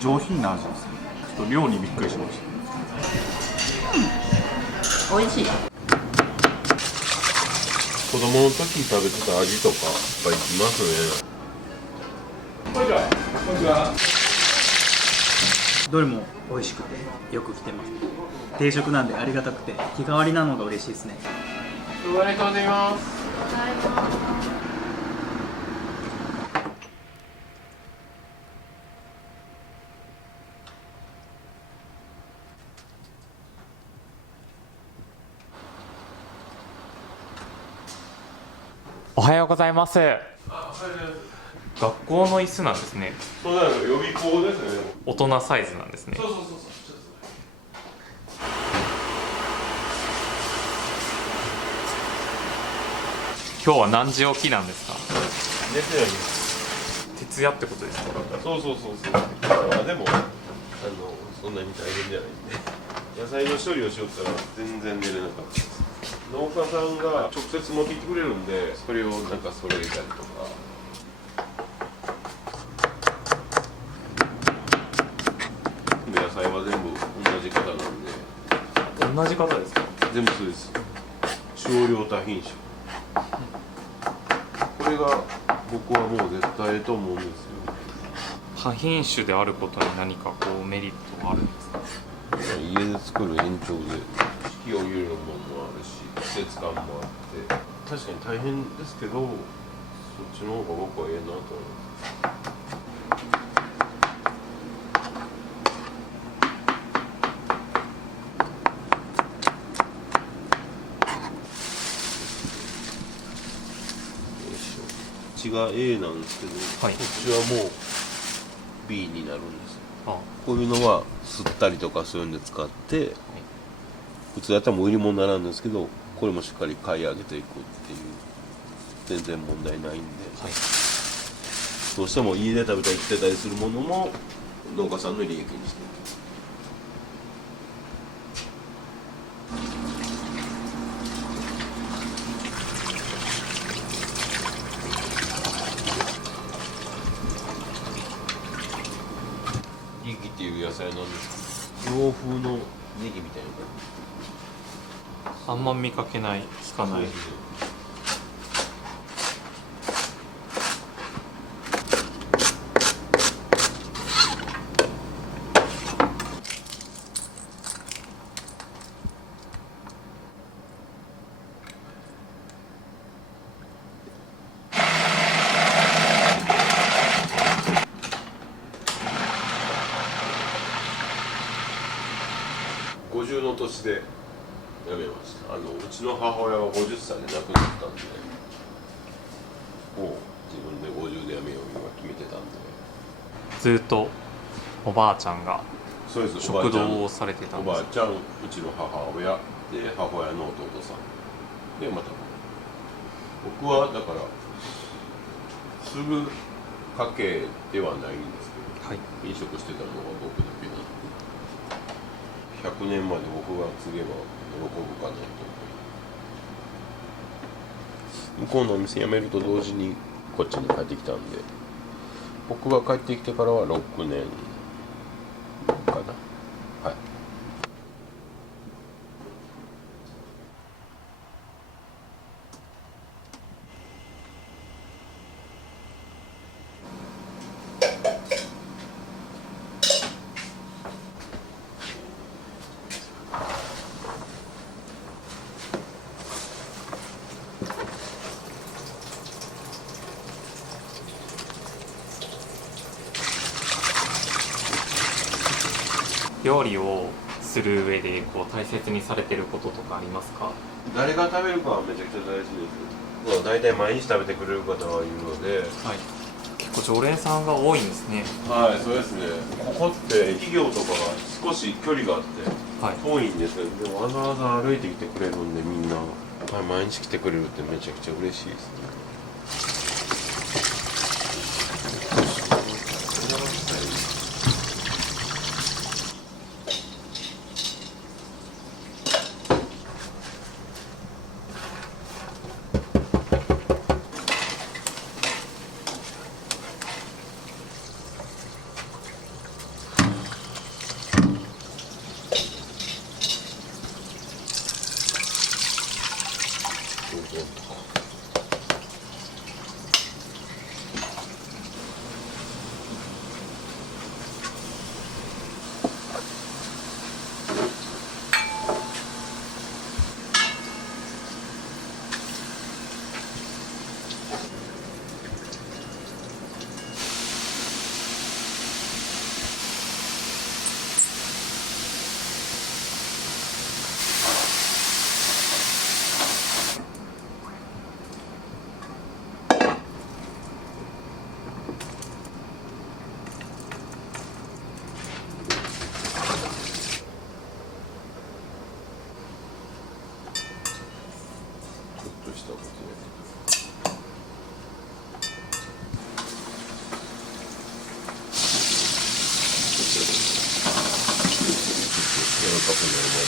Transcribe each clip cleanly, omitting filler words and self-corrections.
上品な味ですね。ちょっと量にびっくりしました。美味しい。子供の時食べてた味とかやっぱりきますね。こんにちは。こんにちは。どれも美味しくてよく来てます。定食なんでありがたくて日替わりなのが嬉しいですね。ありがとうございます。おはようございます。学校の椅子なんですね。そうなの、予備校ですね。大人サイズなんですね。そう。今日は何時起きなんですか？寝てないよ。徹夜ってことですか？そう。あ、でもそんなに大変じゃないんで。野菜の処理をしよったら全然寝れなかったです。農家さんが直接持ってきてくれるんで、それをなんか揃えたりとか。野菜は全部同じ方なんで。同じ方ですか？全部そうです。少量多品種。これが僕はもう絶対と思うんですよ。多品種であることに何かこうメリットがあるんですか？家で作る延長で四季を入れるものもあるし、季節感もあって、確かに大変ですけど、そっちの方が僕はええなと思います。こっちが A なんですけど、はい、こっちはもう B になるんです。あ、こういうのは吸ったりとかそういうんで使って、普通やったらもう売り物にならんですけど、これもしっかり買い上げていくっていう全然問題ないんで、はい、どうしても家で食べたり捨てたりするものも農家さんの利益にしていく。リキっていう野菜なんですけど、洋風のネギみたいな。あんま見かけない、聞かない。50の年で辞めました。うちの母親が50歳で亡くなったんで、もう自分で50で辞めようと決めてたんで。ずっとおばあちゃんがそうです。食堂をされてたんです。おばあちゃん、うちの母親で母親の弟さんで、また僕はだからすぐ家系ではないんですけど、はい、飲食してたのが僕だけなんで、100年まで僕が継げば喜ぶかなと思い、向こうのお店辞めると同時にこっちに帰ってきたんで、僕が帰ってきてからは6年かな。はい。料理をする上でこう大切にされてることとかありますか？誰が食べるかはめちゃくちゃ大事です。大体毎日食べてくれる方はいるので、はい、結構常連さんが多いんですね。はい、そうですね。ここって企業とかが少し距離があってはい、遠いんですよ。でもわざわざ歩いてきてくれるんで、みんな、毎日来てくれるってめちゃくちゃ嬉しいですね。カップになるまで。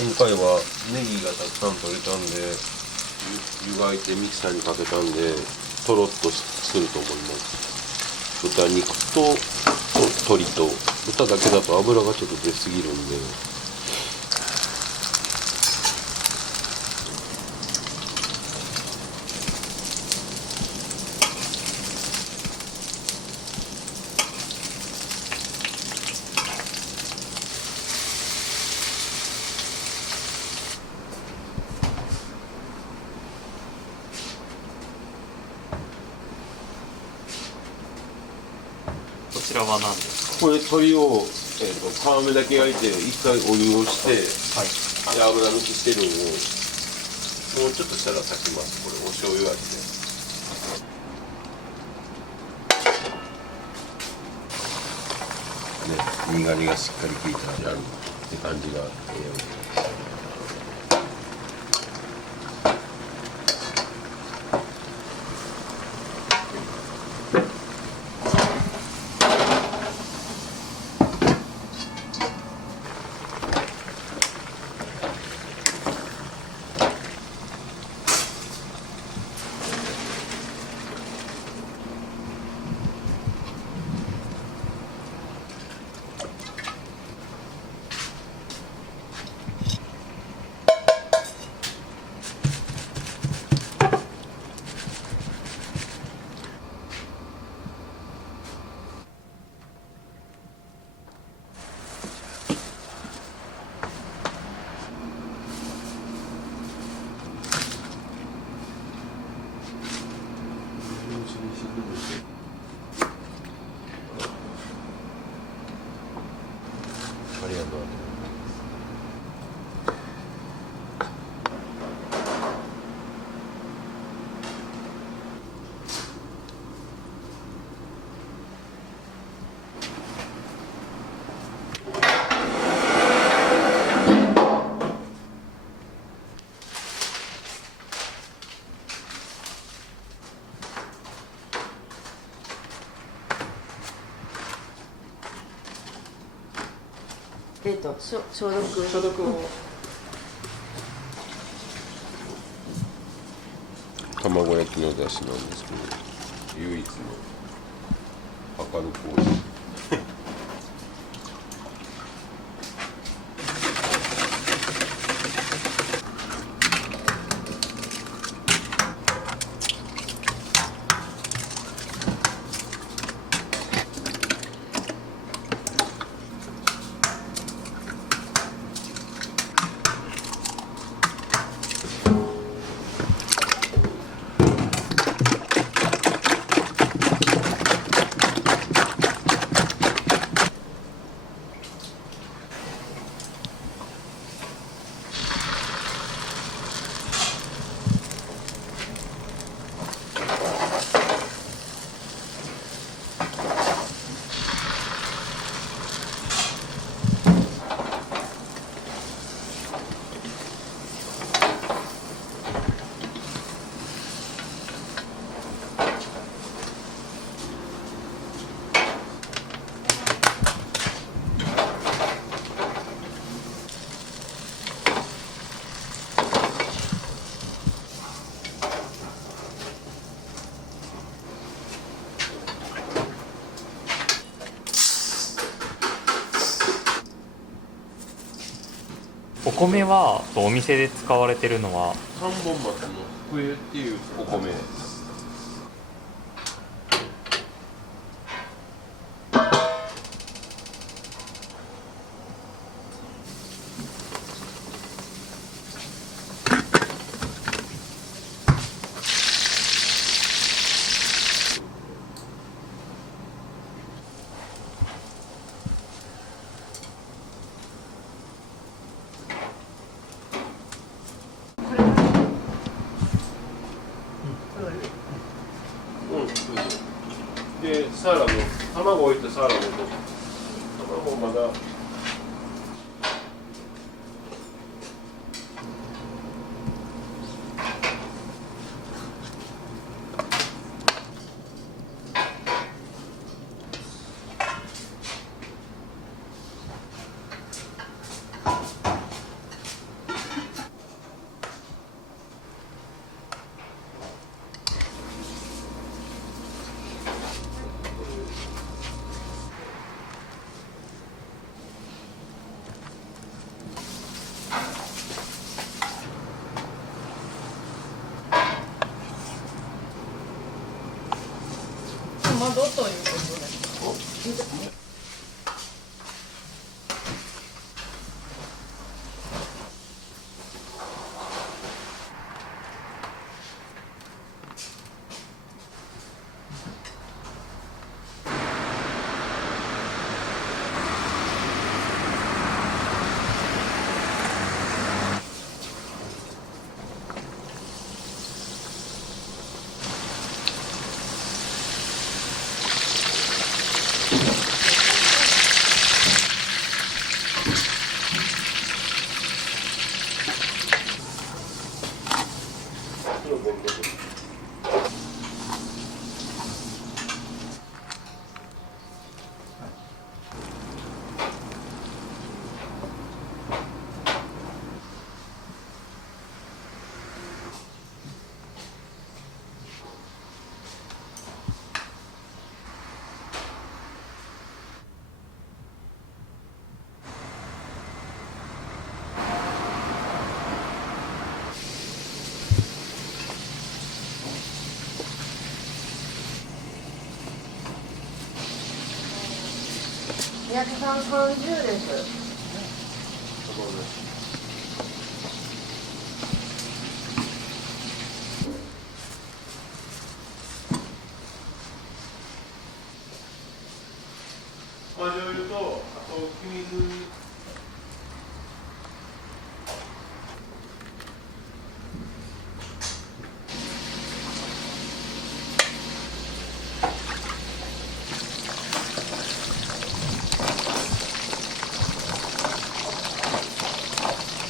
今回はネギがたくさん取れたんで湯がいてミキサーにかけたんでとろっとすると思います。豚肉と鶏と豚だけだと油がちょっと出すぎるんでこちらは何ですか？これ鶏を、皮目だけ焼いて一回お湯をして、で油抜きしてるのをもうちょっとしたら炊きます。これお醤油味で、ね、苦味がしっかり効いたやるって感じがありがとう。消毒を。卵焼きの出汁なんですけど唯一の量る麹お米はお店で使われてるのは三本松の福江っていうお米。サラダの卵置いてサラダの卵まだ窓ということで。三宅さん30です。醤油とあと黄水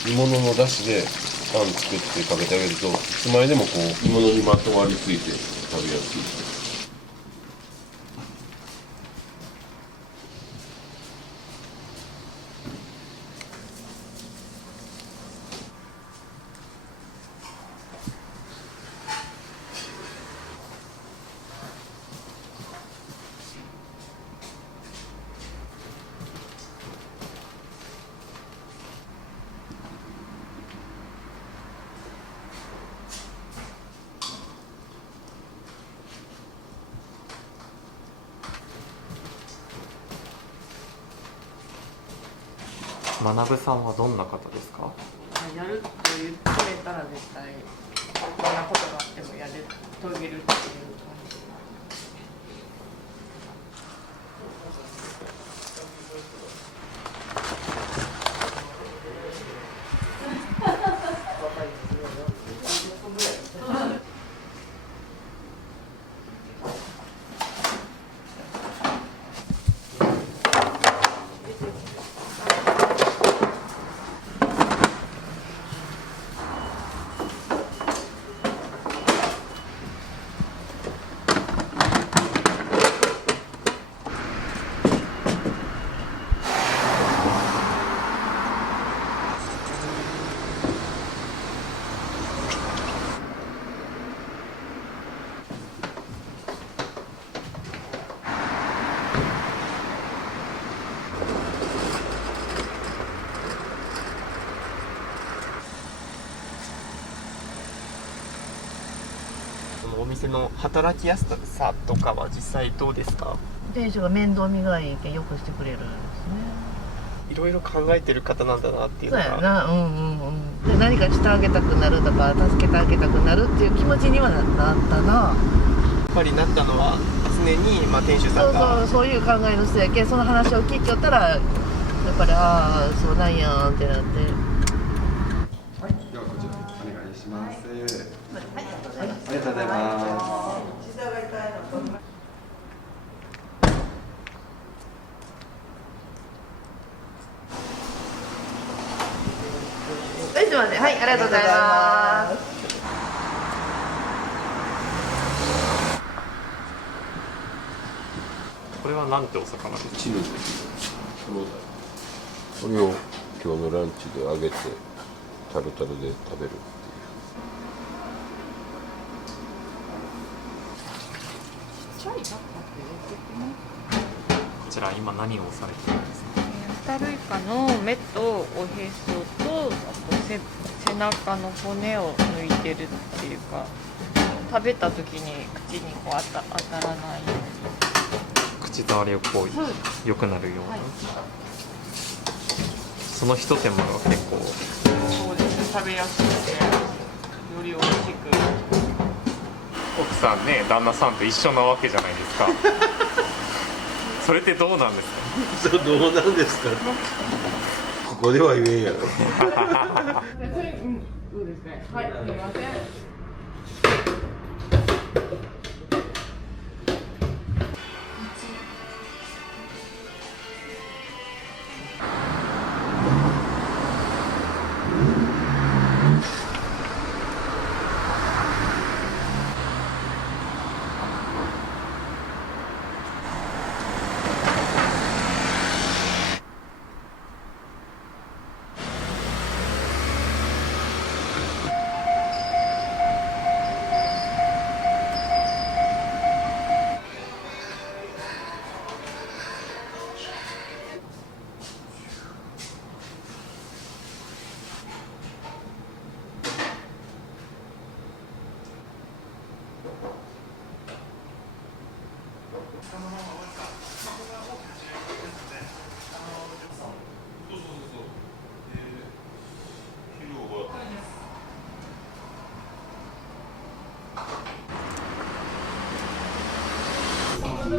煮物の出汁でパン作ってかけてあげるといつまででもこう煮物にまとわりついて食べやすい。学さんはどんな方ですか？やると言ってくれたら絶対どんなことがあってもやれ遂げるっていう感じ。お店の働きやすさとかは実際どうですか？店主が面倒見がいいけよくしてくれるんですね。いろいろ考えてる方なんだなっていうそうのが。やな、で何かしてあげたくなるとか助けてあげたくなるっていう気持ちにはなったな。やっぱりなったのは常に、店主さんがそういう考えの人やけその話を聞いちゃったらやっぱりああそうなんやんってなって。はい、ではこちらお願いします。ありがとうございます。時まで。はい、ありがとうございます。これはなんてお魚ですか？チヌですこれを今日のランチで揚げてタルタルで食べるっていう。こちら今何をされてるんですか？ホタルイカの目とおへそと、あと背中の骨を抜いてるっていうか、食べた時に口にこう当たらないよう口触りをこう良くなるような、その一手間が結構。に、そうですね、食べやすくてより美味しく。奥さんね、旦那さんと一緒なわけじゃないですか。それってどうなんですか？それどうなんですか。ここでは言えんやろ。そうですね。はい、すみません。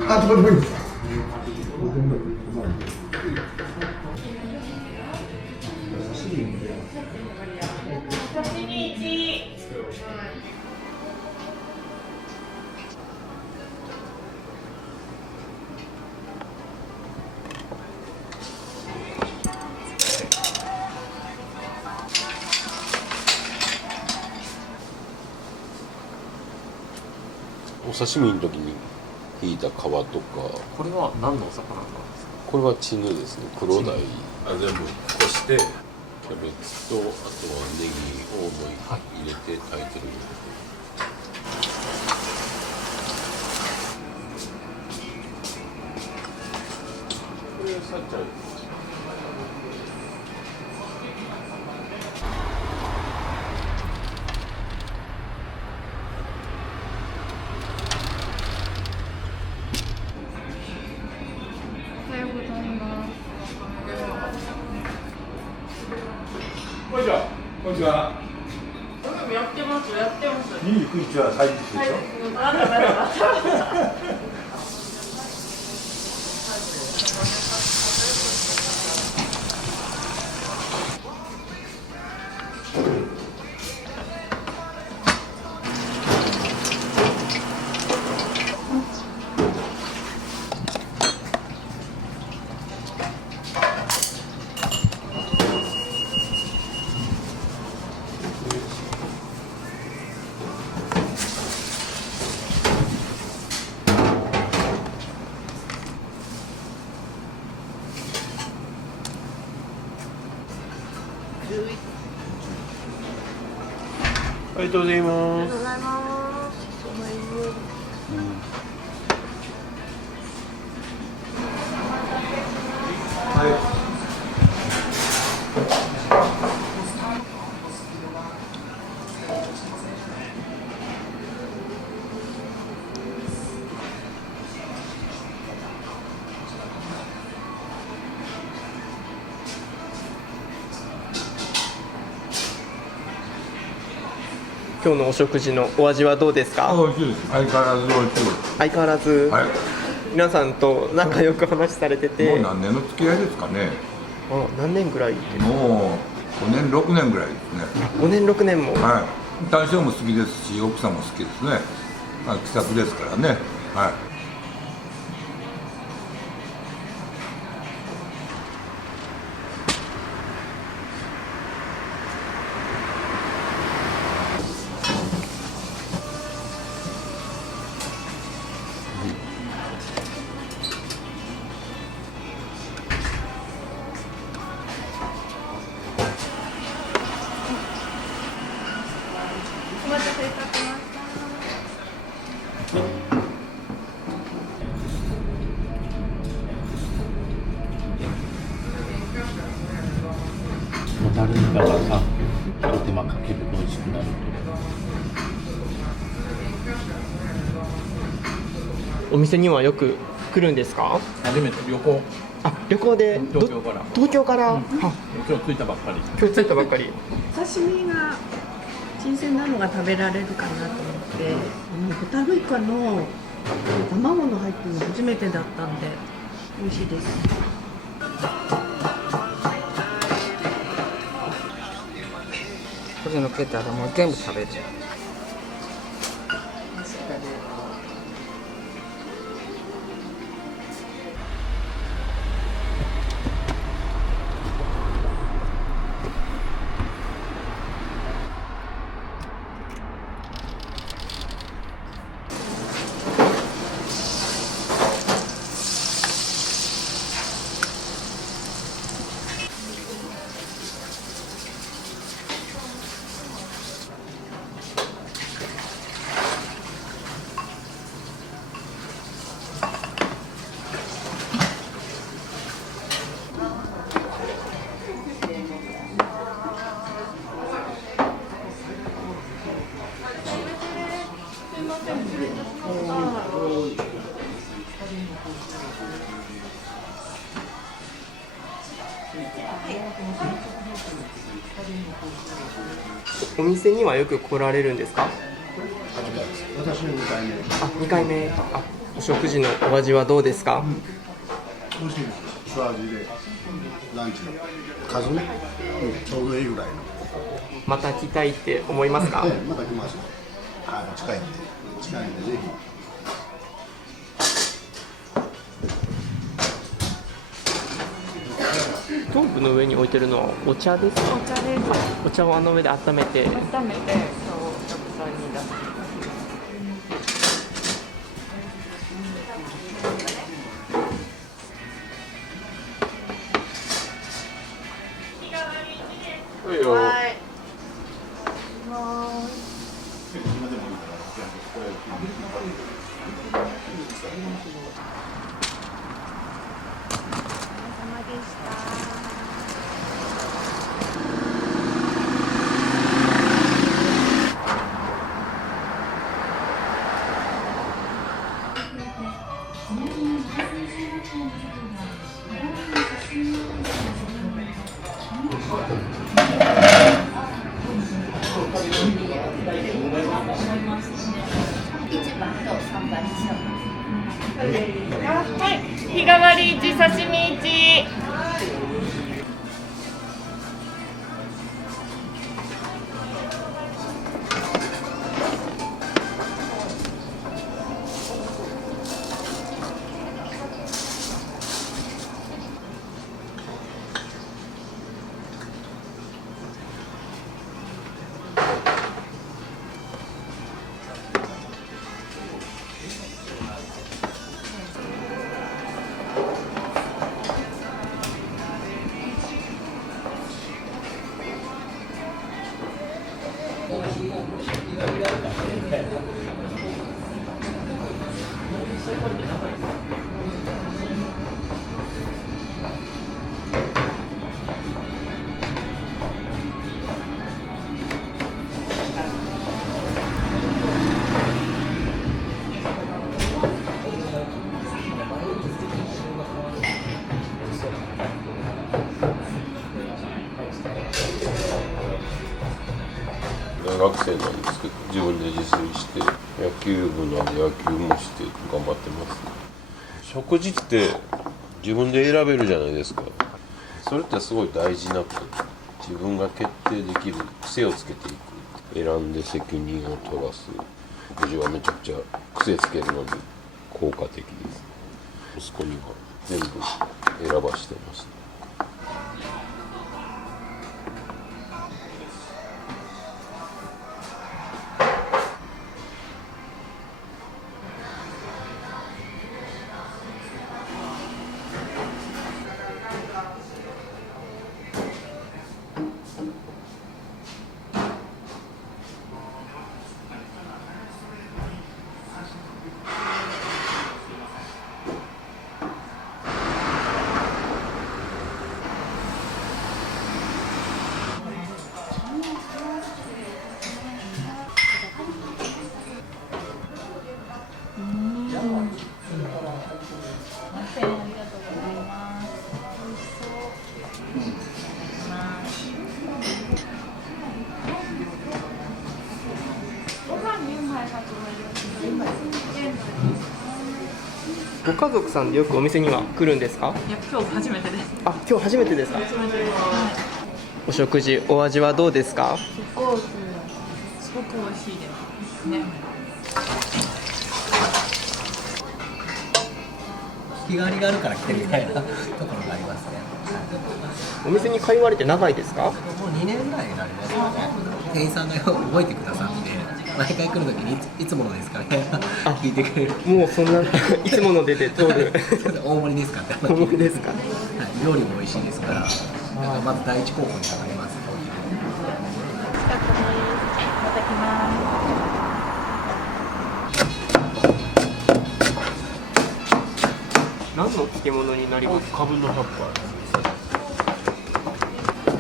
あ、どこでもいいですか。お刺身の時に引いた皮とか。これは何のお魚なんですか？これはチヌですね。黒鯛。全部こしてキャベツとあとはネギを入れて炊いてる。これさっちゃん。おはようございます。こんにちは。こんにちは。やってます。やってます。29日は祭日でしょ。まだまだ。ありがとうございます。ありがとうございます。今日のお食事のお味はどうですか？美味しいです。相変わらず美味しいです。相変わらず、はい。皆さんと仲良く話されてて、もう何年の付き合いですかね。何年ぐらい？もう5年6年ぐらいですね。 5年6年も。はい。大将も好きですし、奥さんも好きですね。気さくですからね。はい。まかけると美味しくなると。お店にはよく来るんですか？初めて旅行、あ、旅行で東京から東京から、今日着いたばっかり。今日着いたばっかり。刺身が新鮮なのが食べられるかなと思って、ホタルイカの卵の入ってるの初めてだったんで美味しいです。これ乗っけたらもう全部食べる。お店にはよく来られるんですか？私の2回目。あ、2回目。あ、お食事のお味はどうですか？美味しいです。薄味でランチの数ね、ちょうどいいぐらいの。また来たいって思いますか？また来ますよ。近いんでぜひ。頭部の上に置いてるのはお茶ですか？お茶です。お茶をあの上で温めて。温めて、そう、お客さんに出す。はいよ。はい。はい、日替わり1、刺身1。学生なんですけど、自分で自炊して野球部なんで野球もして頑張ってます。食事って自分で選べるじゃないですか。それってすごい大事なこと。自分が決定できる癖をつけていく。選んで責任を取らす。食事はめちゃくちゃ癖つけるのに効果的です。息子には全部選ばしてます。ご家族さんでよくお店には来るんですか？いや、今日初めてです。あ、今日初めてですか？お食事、お味はどうですか？すごく美味しいですね。日替わりがあるから来てるみたいなところがありますね。お店に通われて長いですか？もう2年ぐらいになりますよね。店員さんがよく覚えてくださって、毎回来るときにいつものですかね聞いてくれる。もうそんな、いつもの出て通る。大盛りですかって。大盛りですか？はい、料理も美味しいですから、なんかまず第一候補に上がります。何の漬物になりますか？カブの葉っぱ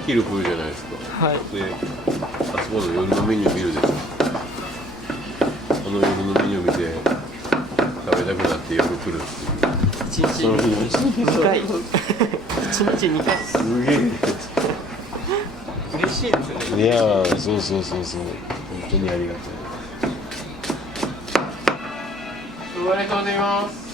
昼来るじゃないですか。はい。で、あそこの夜のメニュー見るでしょ。あの夜のメニュー見て食べたくなって夜来るっていう。1日2回1日2回すげえ嬉しいですね。いやー、そう本当にありがたい。ありがとうございます。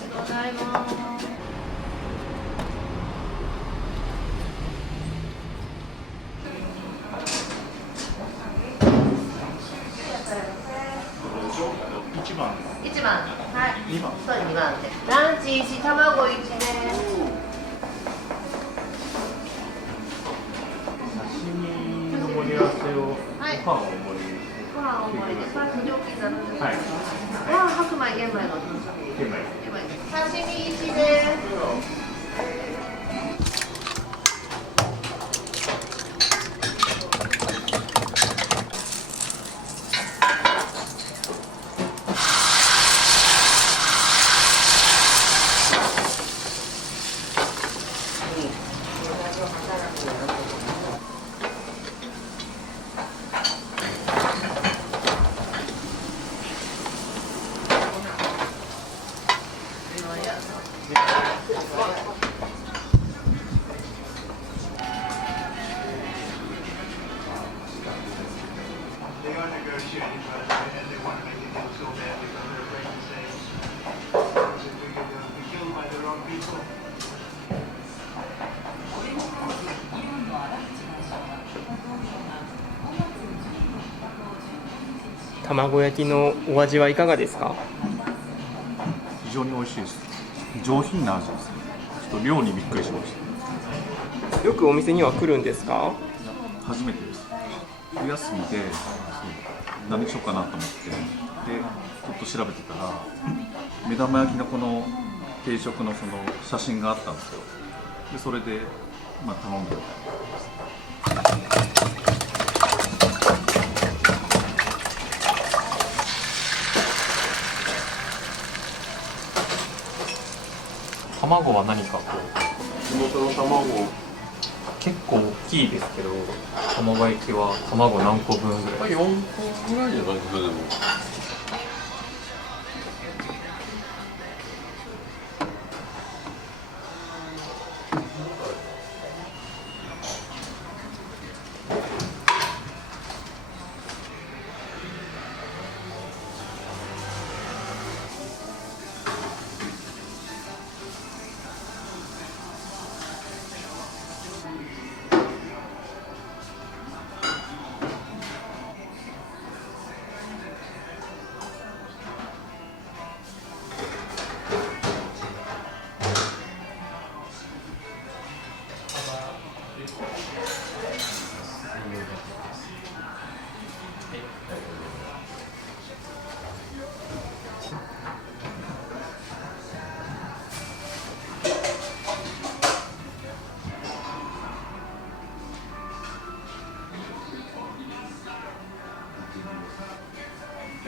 1番、はい、2番でランチ1、卵1です。刺身の盛り合わせを、はい、ご飯大盛り。ご飯大盛りで、これ不条金なので、はい。白米、玄米の玄米。刺身1です。卵焼きのお味はいかがですか？非常に美味しいです。上品な味です。ちょっと量にびっくりしました。よくお店には来るんですか？初めてです。冬休みで何しようかなと思って、でちょっと調べてたら目玉焼きのこの定食のその写真があったんですよ。でそれで頼んでみたいです。卵は何かこう地元の卵結構大きいですけど、卵焼きは卵何個分ぐらい？ 4個ぐらいじゃないですか。でも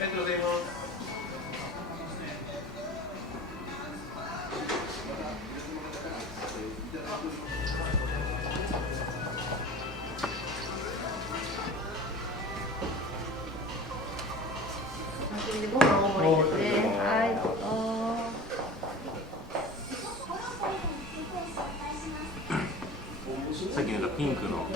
ありがとうございます。ご飯大盛りですね。はい、どうぞ。さっきなんかピンクの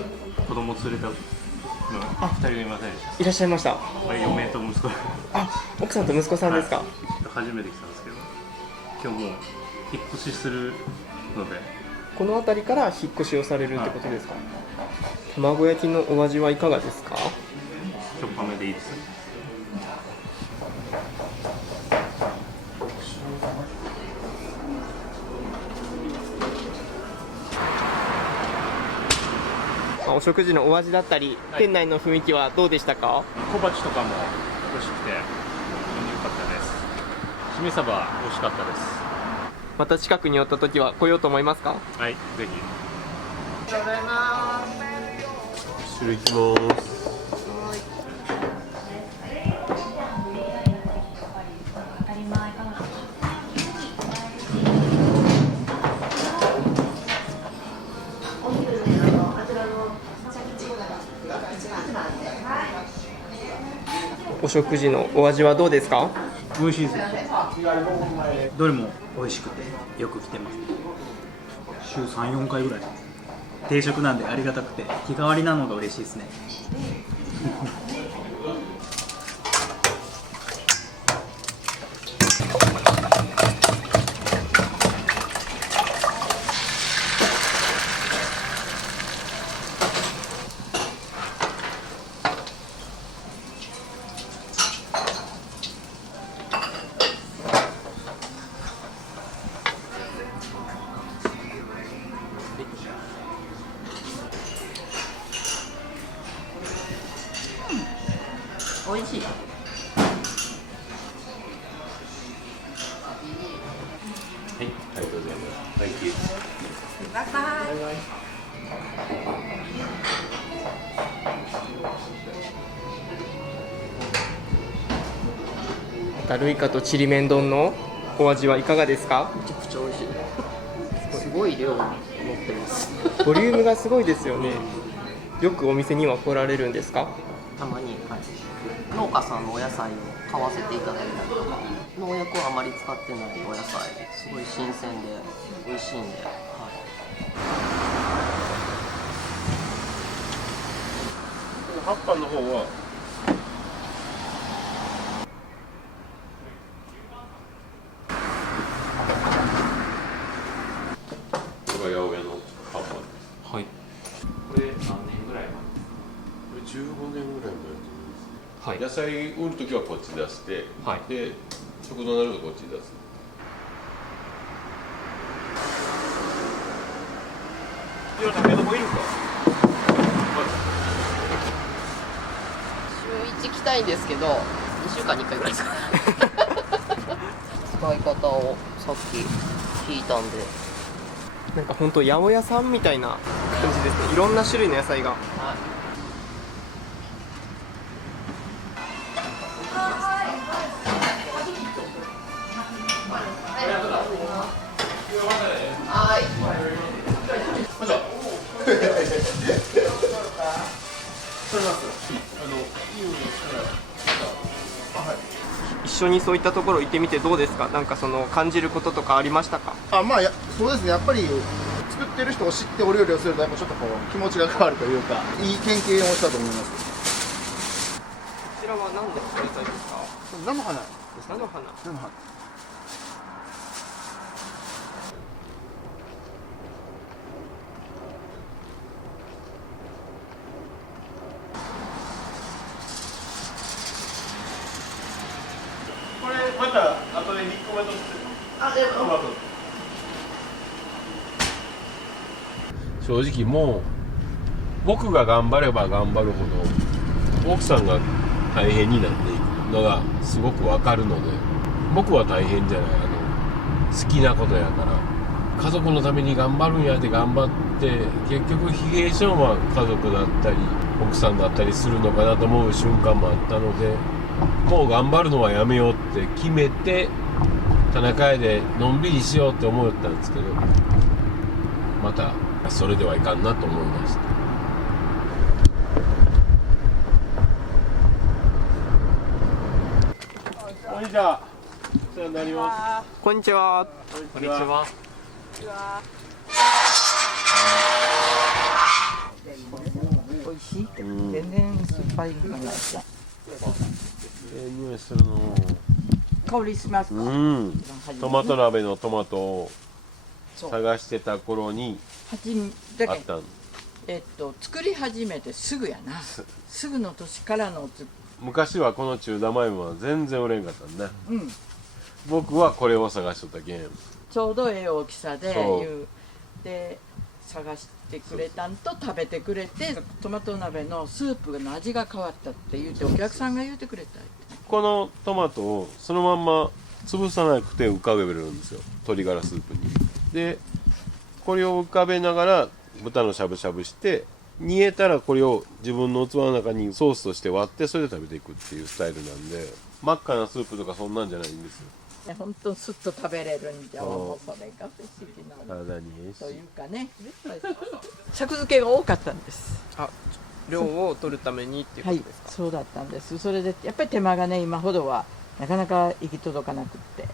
子供連れたの2人がいませんでした？いらっしゃいました。あれ嫁と息子。あ、奥さんと息子さんですか？初めて来たんですけど、今日もう引っ越しするので。この辺りから引っ越しをされるってことですか？卵焼きのお味はいかがですか？しょっぱめでいいです。お食事のお味だったり、店内の雰囲気はどうでしたか？小鉢とかも美味しくて、非常に良かったです。しめ鯖美味しかったです。また近くに寄った時は来ようと思いますか？はい、ぜひ。失礼します。お食事のお味はどうですか？美味しいです。どれも美味しくてよく来てます。週3、4回ぐらい。定食なんでありがたくて日替わりなのが嬉しいですね。美味しい。ありがとうございます。Thank you。バイバイ。ダルイカとちりめん丼のお味はいかがですか？めちゃくちゃ美味しい。すごい量持ってます。ボリュームがすごいですよね。よくお店には来られるんですか？たまに、はい、農家さんのお野菜を買わせていただいたりとか、農薬をあまり使ってないお野菜ですごい新鮮で美味しいんで、はい、葉っぱの方はこれが八百屋の葉っぱ。はい。これ何年ぐらい前？これ15年ぐらい前だと思います。はい、野菜売るときはこっち出して、はい、で食堂になるとこっち出す。いや、食べのもいいんか。週1来たいんですけど、2週間に1回ぐらいですかね。使い方をさっき聞いたんで。なんか本当八百屋さんみたいな感じですね。いろんな種類の野菜が。はい、一緒にそういったところ行ってみてどうですか？なんかその感じることとかありましたか？まあそうですね、やっぱり作ってる人を知ってお料理をするとやっぱちょっとこう気持ちが変わるというか、いい経験をしたと思います。こちらは何で作りたいですか？菜の花です。菜の花。菜の花。これまた後で2個目とトマト。正直もう僕が頑張れば頑張るほど奥さんが大変になっていくのがすごくわかるので、僕は大変じゃない、好きなことやから家族のために頑張るんやって頑張って、結局疲弊症は家族だったり奥さんだったりするのかなと思う瞬間もあったので、もう頑張るのはやめようって決めて田中屋でのんびりしようって思ったんですけど、またそれではいかんなと思いました。こんにちは。お世話になります。こんにちは。こんにちは。美味しい。全然酸っぱいのないですね。匂いするの。香りしますか？トマト鍋のトマトを探してた頃にあったん。作り始めてすぐやな。すぐの年からの昔はこの中玉芋は全然売れんかったんだ。うん。僕はこれを探しとったけん。ちょうどええ大きさでで探してくれたんと食べてくれて、トマト鍋のスープの味が変わったって言ってお客さんが言ってくれた。このトマトをそのまんま潰さなくて浮かべれるんですよ、鶏ガラスープに。でこれを浮かべながら豚のしゃぶしゃぶして、煮えたらこれを自分の器の中にソースとして割ってそれで食べていくっていうスタイルなんで、真っ赤なスープとかそんなんじゃないんですよ。本当すっと食べれるんじゃ、もうそれが不思議な体にいいしというかね、作付けが多かったんです。量を取るためにっていうことですか？はい、そうだったんです。それでやっぱり手間がね、今ほどはなかなか行き届かなくって、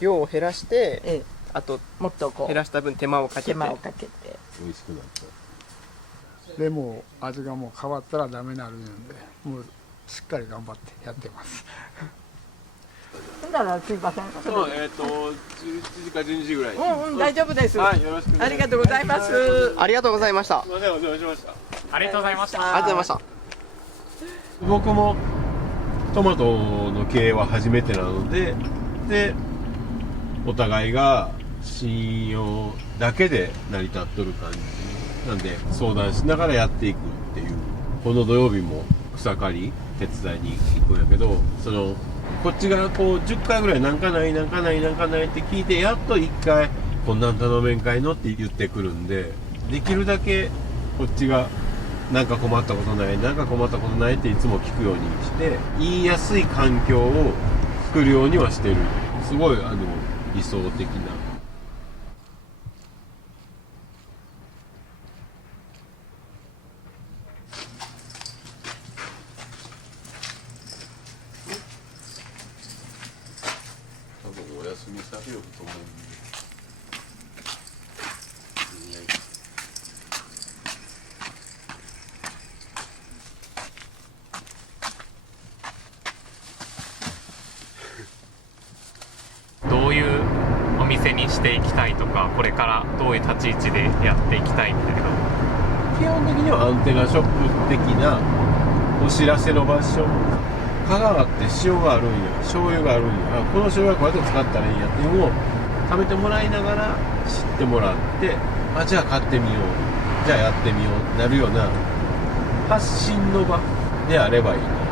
量を減らして、あともっとこう減らした分手間をかけて美味しくなった。でも味がもう変わったらダメになるんで、もうしっかり頑張ってやってます。ならすいません。そう、11時か12時ぐらい。大丈夫です。はい、よろしく。ありがとうございます。ありがとうございました。すみません、お邪魔しました。ありがとうございました。ありがとうございました。僕もトマトの経営は初めてなので、お互いが信用だけで成り立っとる感じなんで、相談しながらやっていくっていう。この土曜日も草刈り手伝いに行くんやけど、こっちがこう10回ぐらいなんかないって聞いて、やっと1回こんなん頼めんかいのって言ってくるんで、できるだけこっちがなんか困ったことないっていつも聞くようにして言いやすい環境を作るようにはしてる。すごい理想的な。多分お休みされようと思うんで。どういうお店にしていきたいとか、これからどういう立ち位置でやっていきたいみたいな。基本的にはアンテナショップ的なお知らせの場所。香川って塩があるんや、醤油があるんや、この醤油はこうやって使ったらいいんやっていうのを食べてもらいながら知ってもらって、じゃあ買ってみよう、じゃあやってみようってなるような発信の場であればいいな。